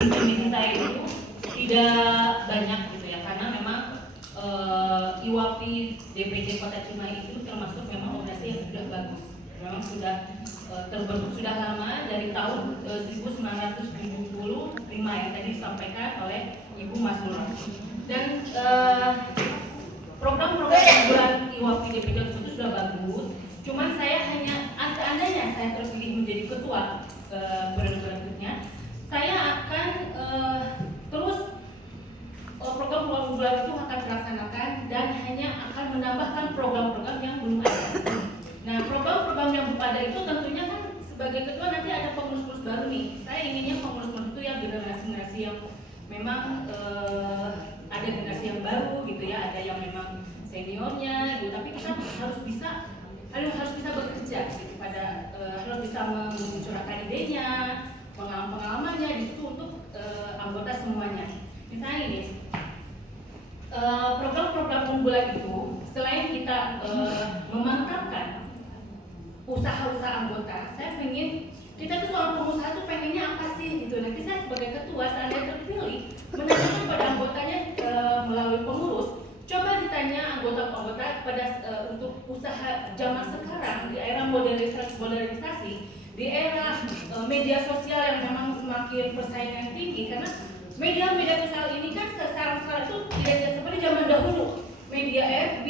Misi saya itu tidak banyak gitu ya, karena memang IWAPI DPC Kota Cimahi itu termasuk memang organisasi yang sudah bagus, memang sudah terbentuk sudah lama dari tahun 1975 yang tadi disampaikan oleh Ibu Mas Nur. Dan program-program unggulan IWAPI DPC itu sudah bagus. Cuman saya hanya seandainya saya terpilih menjadi ketua berikutnya, saya akan terus program unggulan itu akan dilaksanakan dan hanya akan menambahkan program-program yang belum ada. Nah, program-program yang belum ada itu tentunya kan sebagai ketua nanti ada pengurus-pengurus baru nih. Saya inginnya pengurus-pengurus itu yang generasi yang memang ada generasi yang baru gitu ya, ada yang memang seniornya gitu, tapi kita harus bisa bekerja gitu, harus bisa mencurahkan idenya, pengalamannya di situ untuk anggota semuanya. Misalnya ini program-program unggulan itu selain kita memantapkan usaha-usaha anggota, saya pengen kita tuh seorang pengusaha tuh pengennya apa sih gitu. Nanti saya sebagai ketua seandainya terpilih menanyakan pada anggotanya melalui pengurus. Coba ditanya anggota-anggota pada untuk usaha zaman sekarang di era modernisasi, di era media sosial yang memang semakin persaingan tinggi, karena media sosial ini kan sekarang itu tidak seperti zaman dahulu. Media FB,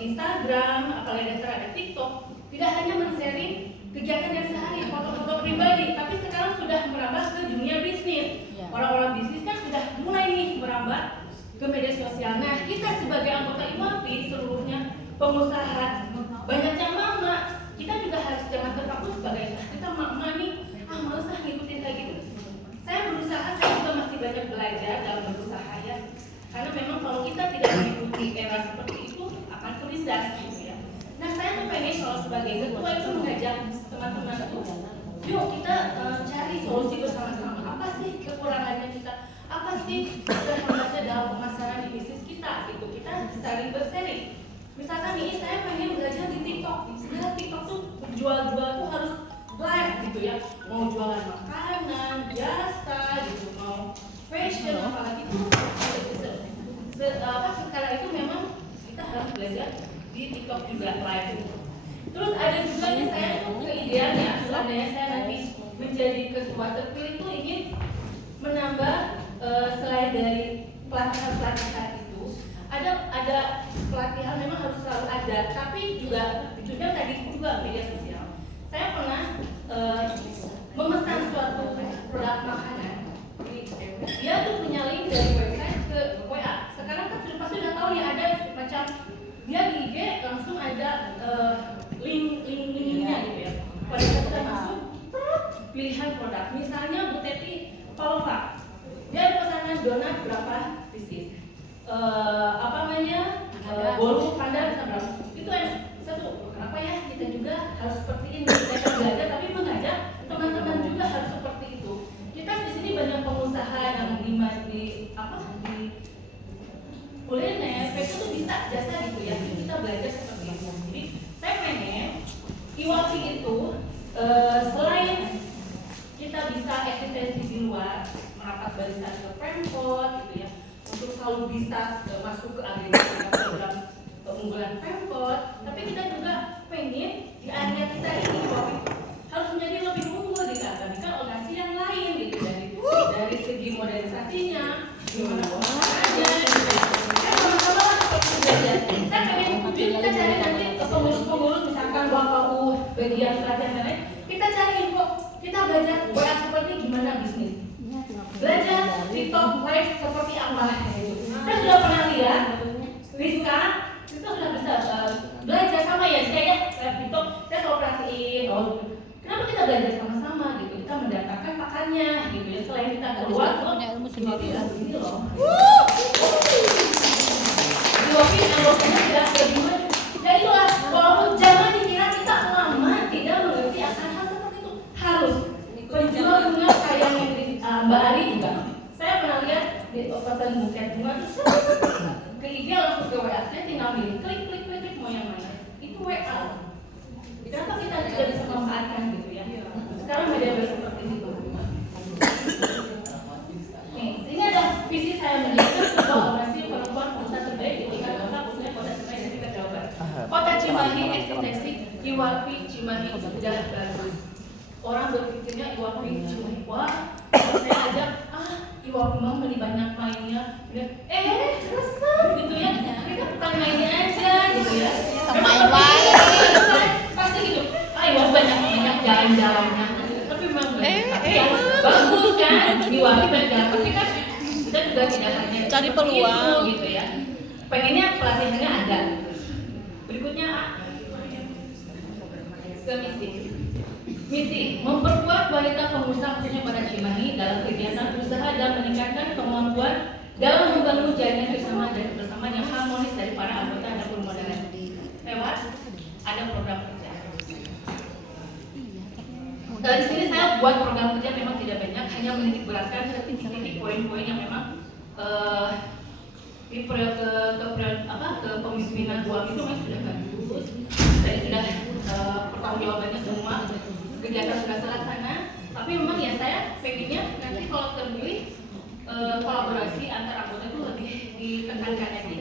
Instagram, apalagi sekarang ada TikTok, tidak hanya men-sharing kegiatan yang sehari, foto-foto pribadi, tapi sekarang sudah merambah ke dunia bisnis. Orang-orang bisnis kan sudah mulai nih merambah ke media sosial. Nah, kita sebagai anggota IWAPI seluruhnya pengusaha, banyak yang mama, kita juga harus jangan terpaku sebagai kita mama nih, males ah ngikutin kayak gitu. Saya berusaha, saya juga masih banyak belajar dalam berusaha ya. Karena memang kalau kita tidak mengikuti era seperti itu akan terlindas gitu ya. Nah, saya tuh pengen kalau sebagai ketua itu mengajak teman-teman itu, yuk kita cari solusi bersama-sama. Apa sih kekurangannya kita? Apa sih kehambatannya dalam pemasaran di bisnis kita gitu. Kita saling bersharing. Misalkan ini saya pengen belajar di TikTok. Sebenarnya TikTok tuh jual-jual tuh harus live gitu ya. Mau jualan makanan, jasa gitu, mau fashion apalagi itu sekarang itu memang kita harus belajar di TikTok juga live. Terus ada juga nih saya tuh keideannya, seandainya saya nanti menjadi ketua terpilih tuh ingin menambah selain dari pelatihan itu ada pelatihan memang harus selalu ada, tapi juga tadi juga media sosial. Saya pernah memesan suatu produk makanan, dia tuh punya link dari website ke WA. Sekarang kan pasti udah tahu nih ada macam dia di IG langsung ada linknya gitu ya. Pada saat kita masuk pilihan produk, misalnya Bu Teti Palova, dia ada pesanan donat berapa pieces, bolu pandan berapa, itu satu. Kenapa ya kita juga harus seperti ini, kita belajar tapi mengajak teman-teman juga harus seperti itu. Kita di sini banyak pengusaha yang di kuliner, itu tuh bisa jasa gitu ya. Kita belajar seperti itu. Jadi saya pengen IWAPI itu selain kita bisa eksistensi di luar, merapat barisan ke Pemkot gitu ya, untuk selalu bisa masuk ke agenda program keunggulan Pemkot, tapi kita juga pengen di area kita ini harus menjadi lebih unggul dibandingkan organisasi yang lain gitu, dari segi modernisasinya, gimana pemasarannya gitu. Saya sama-sama seperti belajar. Saya pengen kita cari nanti pengurus-pengurus misalkan WKU bagian pelatihan dan lain, kita cari info, kita belajar WA seperti gimana bisnis, belajar TikTok live seperti apa gitu. Saya sudah pernah lihat Rizka itu sudah bisa belajar sama ya, saya live TikTok, saya selalu perhatiin, kenapa kita belajar sama-sama gitu, kita mendapatkan pakannya gitu ya, selain kita keluar tuh tidak begini loh. Di anggotanya tidak bagaimana. Ya itulah, walaupun jangan dikira kita lama tidak mengerti akan hal seperti itu, harus berjuang dengan kayak yang Mbak Ari juga. Saya pernah lihat di pesan buket bunga itu ke IG langsung ke WA, saya tinggal milih klik mau yang mana. Itu WA. Kenapa kita tidak bisa memanfaatkan gitu ya? Sekarang media seperti itu. Iwapi Cimahi sudah bagus. Orang berpikirnya Iwapi Cimahi, wah saya ajak, Iwapi mah banyak mainnya, resep gitu ya, mereka bukan mainnya aja gitu ya. Main wae. Pasti gitu, Iwapi banyak jalan-jalannya, tapi memang bagus kan, Iwapi banyak, tapi kan kita juga tidak hanya cari peluang gitu ya. Pengennya pelatihannya ada. Berikutnya ke misi memperkuat wanita pengusaha khususnya pada Cimahi dalam kegiatan usaha dan meningkatkan kemampuan dalam membangun jaringan bersama dan kebersamaan yang harmonis dari para anggota dan permodalan. Lewat ada program kerja. Di sini saya buat program kerja memang tidak banyak, hanya menitik beratkan titik poin-poin yang memang di kepemimpinan UAP itu memang sudah bagus, dan sudah pertanggungjawabannya semua kegiatan sudah terlaksana. Tapi memang ya saya pengennya nanti kalau terpilih kolaborasi antar anggota itu lebih ditekankan lagi,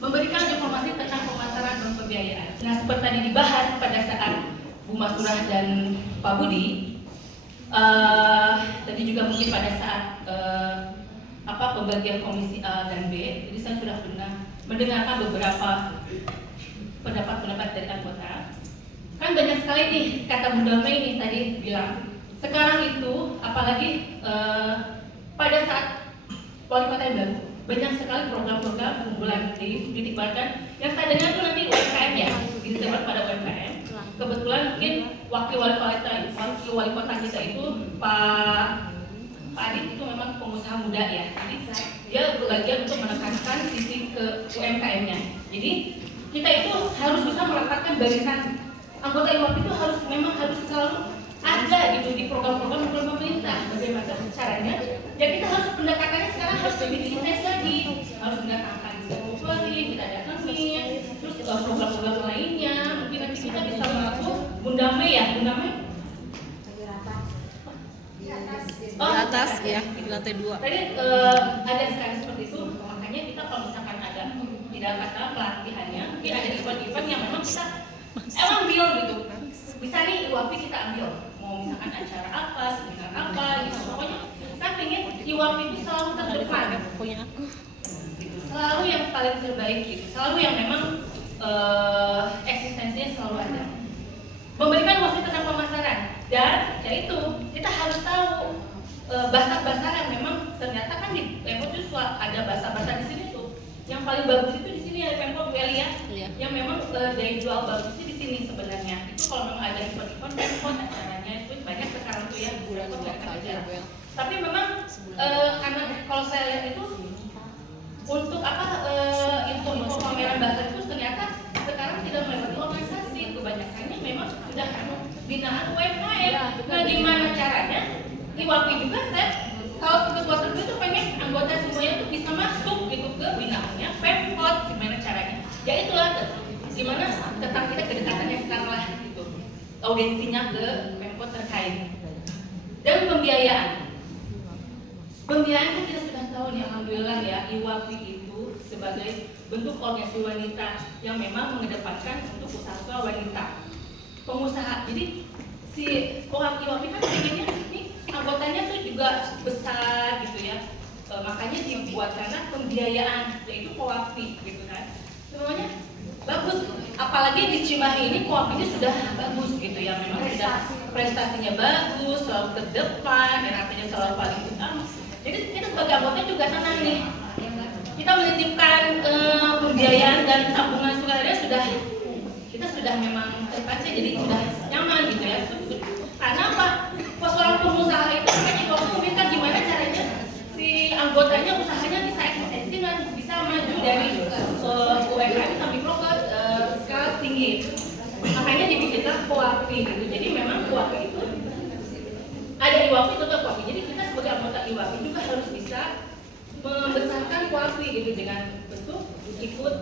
memberikan informasi tentang pemasaran dan pembiayaan. Nah, seperti tadi dibahas pada saat Bu Masurah dan Pak Budi, tadi juga mungkin pada saat pembagian komisi A dan B, jadi saya sudah pernah mendengarkan beberapa pendapat dari anggota. Kan banyak sekali nih kata Bunda Mei nih tadi bilang, sekarang itu apalagi pada saat wali kota yang baru, banyak sekali program-program unggulan dititikbalkan yang saya dengar tuh nanti UMKM ya, dititikbalkan pada UMKM. Kebetulan mungkin wakil wali kota kita itu Pak Adit itu memang pengusaha muda ya, jadi dia berbagian untuk menekankan sisi ke UMKM-nya. Jadi kita itu harus bisa meletakkan barisan anggota IWAP itu harus selalu ada gitu di program-program pemerintah. Bagaimana caranya? Ya kita harus pendekatannya sekarang harus lebih intens lagi, harus mendatangkan discovery, kita datangin, terus program-program lainnya. Mungkin nanti kita bisa melakukan Bunda Mei ya, Bunda Mei. Di atas ya, di lantai 2. Tadi ada sekali seperti itu, makanya kita kalau misalkan ada tidak kata pelatihannya, mungkin ada event-event yang memang kita ambil gitu. Bisa nih IWAP kita ambil, mau misalkan acara apa, seminar apa gitu. Pokoknya kita pengen IWAP itu selalu terdepan, selalu yang paling terbaik gitu, selalu yang memang eksistensinya selalu ada. Memberikan informasi tentang pemasaran, dan yaitu kita harus tahu bahasa-bahasa yang memang ternyata kan di Pemkot itu ada bahasa-bahasa di sini tuh. Yang paling bagus itu di sini ada Pemkot Weli ya, yang memang daya jual bagus itu di sini sebenarnya. Itu kalau memang ada event-event Pemkot acaranya itu banyak sekarang tuh ya, Pemkot aja. Tapi memang karena kalau saya lihat itu untuk info pameran bahasa itu ternyata sekarang tidak melibatkan organisasi, kebanyakannya memang sudah binaan UMKM. Nah, gimana caranya? IWAP juga saya kalau ketua tertentu itu pengen anggota semuanya itu bisa masuk gitu ke binaannya Pemkot. Gimana caranya? Ya itulah gimana tentang kita kedekatannya sekarang lah gitu, audiensinya ke Pemkot terkait. Dan pembiayaan kan kita sudah tahu nih, alhamdulillah ya, IWAP itu sebagai bentuk organisasi wanita yang memang mengedepankan untuk usaha wanita pengusaha. Jadi si IWAP kan pengennya anggotanya tuh juga besar gitu ya, makanya dibuat karena pembiayaan yaitu Kowapi gitu kan, semuanya bagus. Apalagi di Cimahi ini Kowapinya sudah bagus gitu ya, memang sudah prestasinya bagus, selalu terdepan dan artinya selalu paling utama. Jadi kita sebagai anggota juga tenang nih, kita menitipkan pembiayaan dan tabungan sukarela kita sudah memang terbaca, jadi sudah nyaman gitu ya. Karena apa? Pas orang pengusaha itu kan juga minta gimana caranya si anggotanya usahanya bisa eksistensi dan bisa maju dari UMKM sampai ke skala tinggi. Makanya dibikinlah Kowapi gitu. Jadi memang Kowapi itu ada IWAP itu tetap Kowapi. Jadi kita sebagai anggota IWAP juga harus bisa membesarkan Kowapi gitu dengan bentuk ikut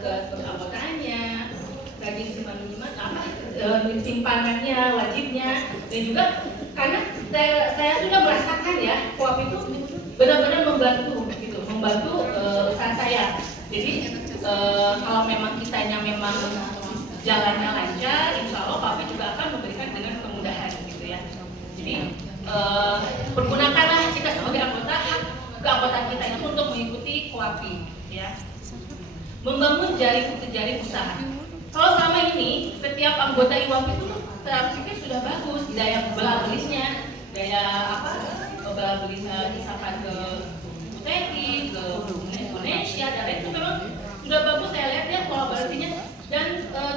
ke anggotanya, rajin simpanannya, wajibnya, dan juga karena saya sudah merasakan ya Kowapi itu benar-benar membantu usaha saya. Jadi kalau memang kitanya memang jalannya lancar, insya Allah Papi juga akan memberikan dengan kemudahan gitu ya. Jadi pergunakanlah kita sebagai anggota, keanggotaan kita itu untuk mengikuti KOAPI ya. Membangun jaring usaha. Kalau selama ini setiap anggota IWAPI itu saya pikir sudah bagus, daya bela belisnya, daya bela belis misalkan ke Teti, ke Indonesia dan lain itu memang sudah bagus, saya lihat ya kolaborasinya. Dan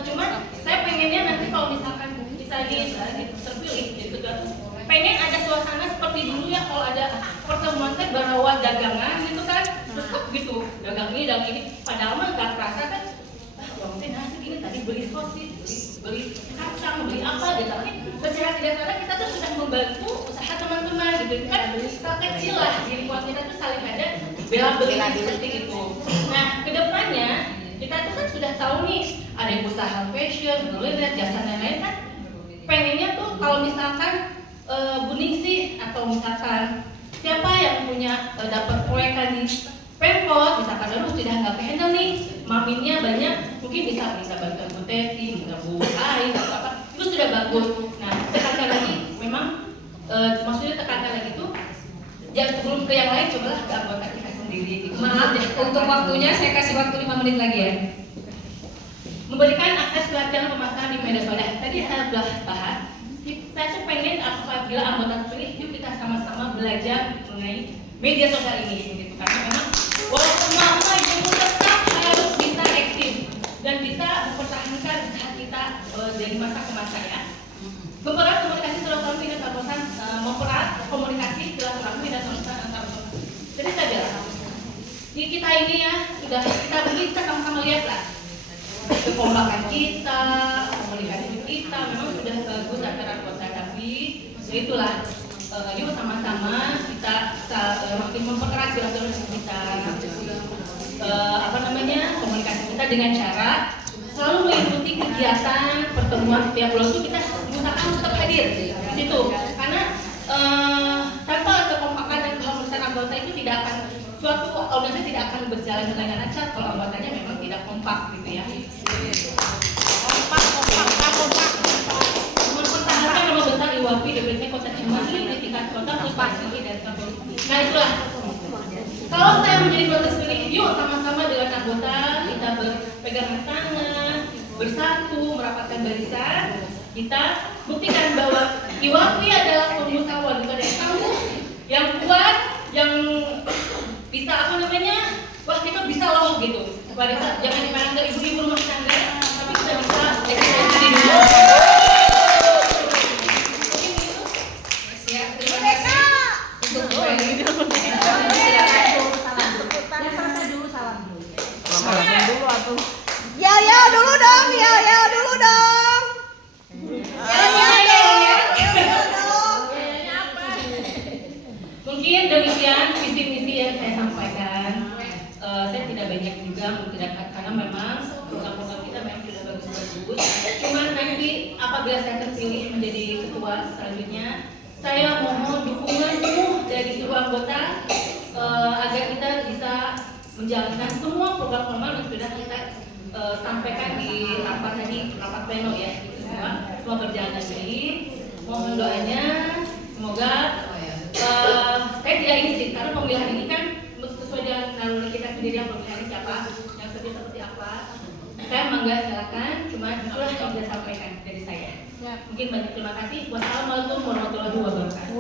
cuman saya pengennya nanti kalau misalkan kita terpilih gitu kan, pengen ada suasana seperti dulu ya, kalau ada pertemuan teh bawa dagangan gitu kan, terus gitu dagang ini dan ini, padahal mah nggak terasa kan, uang teh nasi ini tadi beli sosis, beli kacang, beli apa gitu kan, secara tidak sadar kita tuh sudah membantu usaha teman-teman gitu kan, kecil lah, jadi buat kita tuh saling ada bela beli seperti itu. Nah kedepannya kita tuh kan sudah tahu nih ada yang usaha fashion, kuliner, jasa dan lain kan, pengennya tuh kalau misalkan Bu Ningsih atau misalkan siapa yang punya dapat proyekan di Pemkot, misalkan dulu sudah nggak kehandle nih, maminnya banyak, mungkin bisa bantu Bu Teti, bisa Bu Ai, atau apa, itu sudah bagus. Nah tekankan lagi, memang maksudnya tekankan lagi tuh, jangan sebelum ke yang lain, cobalah ke anggota kita sendiri. Maaf, untuk waktunya saya kasih waktu 5 menit lagi ya. Memberikan akses pelatihan pemasaran di media sosial. Tadi saya sudah bahas. Saya tuh pengen apabila anggota terpilih, yuk kita sama-sama belajar mengenai media sosial ini gitu. Karena memang walaupun lama itu tetap harus bisa eksis dan bisa mempertahankan usaha kita dari masa ke masa ya. Mempererat komunikasi silaturahmi dan terobosan, mempererat komunikasi silaturahmi dan terobosan antar usaha. Jadi saya bilang, di kita ini ya sudah kita sama-sama lihat lah kekompakan kita, komunikasi kita memang sudah bagus antara anggota, tapi itulah yuk sama-sama kita makin memperkeras silaturahmi kita, komunikasi kita dengan cara selalu mengikuti kegiatan pertemuan setiap bulan itu kita usahakan tetap hadir di situ, karena tanpa kekompakan dan keharmonisan anggota itu tidak akan suatu organisasi tidak akan berjalan dengan lancar kalau anggotanya memang tidak kompak gitu ya. Kompak. Mempertahankan nama besar IWAPI DPC Kota Cimahi di tingkat kota terpilih dan terpilih. Nah itulah. Kalau saya menjadi anggota terpilih, yuk sama-sama dengan anggota kita berpegangan tangan, bersatu, merapatkan barisan. Kita buktikan bahwa IWAPI adalah pengusaha wanita yang tangguh, yang kuat, yang bisa wah kita bisa loh gitu. Wanita jangan dipandang dari ibu-ibu rumah tangga, tapi kita bisa eksistensi di dunia. Mungkin itu. Siap, terima kasih. Untuk Salam dulu atuh. Ya dulu dong, ya dulu dong. Mungkin demikian visi misi yang saya sampaikan. Saya tidak banyak juga menceritakan karena memang program-program kita memang sudah bagus-bagus. Cuman nanti apabila saya terpilih menjadi ketua selanjutnya, saya mohon dukungan penuh dari seluruh anggota agar kita bisa menjalankan semua program-program yang sudah kita sampaikan di rapat pleno ya. Semua berjalan dengan baik. Mohon doanya, semoga saya tidak ini sih, karena pemilihan ini kan sesuai dengan naluri kita sendiri yang pemilihannya siapa, yang seperti apa. Saya mangga silakan, cuma itulah yang saya sampaikan dari saya. Mungkin banyak terima kasih. Wassalamualaikum warahmatullahi wabarakatuh.